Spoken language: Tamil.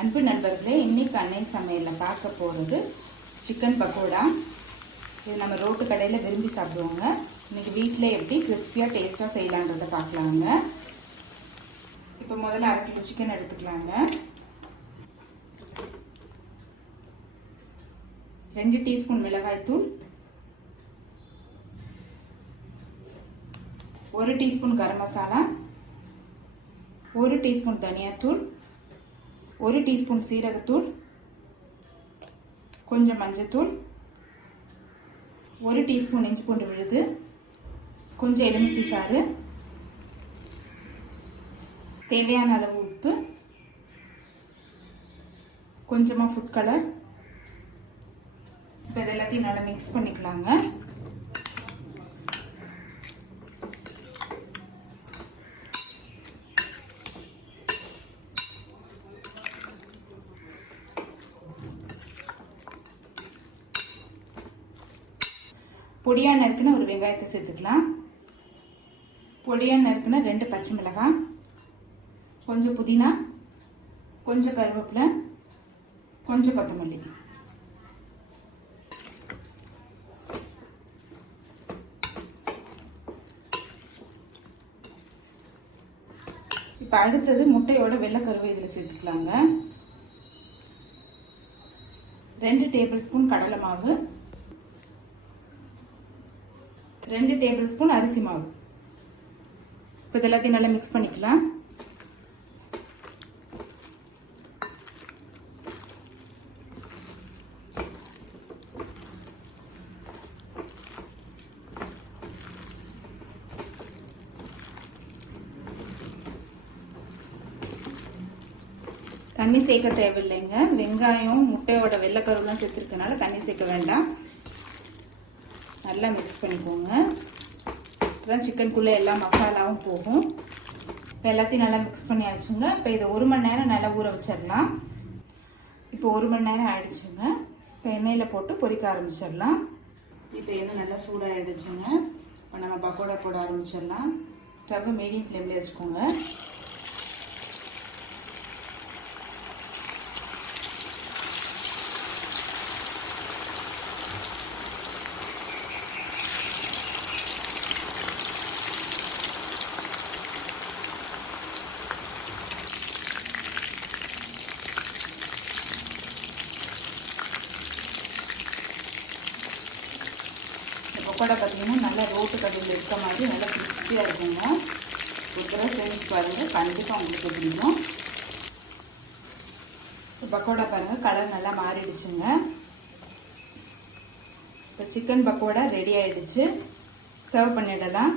அன்பு நண்பர்களே, இன்னைக்கு அன்னை சமையலில் பார்க்க போகிறது சிக்கன் பக்கோடா. இது நம்ம ரோட்டு கடையில் விரும்பி சாப்பிடுவோங்க. இன்னைக்கு வீட்டில் எப்படி கிறிஸ்பியாக டேஸ்ட்டாக செய்யலான்றதை பார்க்கலாங்க. இப்போ முதல்ல 1/2 கிலோ சிக்கன் எடுத்துக்கலாங்க. 2 டீஸ்பூன் மிளகாய்த்தூள், 1 டீஸ்பூன் கரம் மசாலா, 1 டீஸ்பூன் தனியாத்தூள், 1 டீஸ்பூன் சீரகத்தூள், கொஞ்சம் மஞ்சத்தூள், 1 டீஸ்பூன் இஞ்சி பூண்டு விழுது, கொஞ்சம் எலுமிச்சை சாறு, தேவையான அளவு உப்பு, கொஞ்சமாக ஃபுட் கலர். இப்போ இது எல்லாத்தையும் நல்லா மிக்ஸ் பண்ணிக்கலாங்க. பொடியாக நறுக்குன்னு ஒரு வெங்காயத்தை சேர்த்துக்கலாம். பொடியாக நறுக்குன்னு 2 பச்சை மிளகாய், கொஞ்சம் புதினா, கொஞ்சம் கருவேப்பிலை, கொஞ்சம் கொத்தமல்லி. இப்போ அடுத்தது முட்டையோட வெள்ளைக்கருவை இதில் சேர்த்துக்கலாங்க. 2 டேபிள் ஸ்பூன் கடலை மாவு, 2 டேபிள் ஸ்பூன் அரிசி மாவு. இப்போ இது எல்லாத்தையும் நல்லா மிக்ஸ் பண்ணிக்கலாம். தண்ணி சேர்க்க தேவையில்லைங்க. வெங்காயம் முட்டையோட வெள்ளைக்கருவெல்லாம் சேர்த்துருக்கனால தண்ணி சேர்க்க வேண்டாம். நல்லா மிக்ஸ் பண்ணிக்கோங்க. இப்போதான் சிக்கனுக்குள்ளே எல்லா மசாலாவும் போகும். இப்போ எல்லாத்தையும் நல்லா மிக்ஸ் பண்ணியாச்சுங்க. இப்போ இதை 1 மணி நேரம் நல்லா ஊற வச்சிடலாம். இப்போ 1 மணி நேரம் ஆயிடுச்சுங்க. இப்போ எண்ணெயில் போட்டு பொரிக்க ஆரம்பிச்சிடலாம். இப்போ எண்ணெய் நல்லா சூடாகிடுச்சுங்க. இப்போ நம்ம பக்கோடா போட ஆரம்பிச்சிடலாம். ஸ்டவ் மீடியம் ஃப்ளேமில் வச்சுக்கோங்க. பக்கோடா பார்த்தீங்கன்னா நல்லா ரோட்டு கடையில் இருக்க மாதிரி நல்லா கிறிஸ்பியாக இருக்குங்க. ஒரு தடவை செஞ்சு பாருங்கள், கண்டிப்பாக உங்களுக்கு பிடிக்கும். பக்கோடா பாருங்கள், கலர் நல்லா மாறிடுச்சுங்க. இப்போ சிக்கன் பக்கோடா ரெடி ஆகிடுச்சு. சர்வ் பண்ணிடலாம்.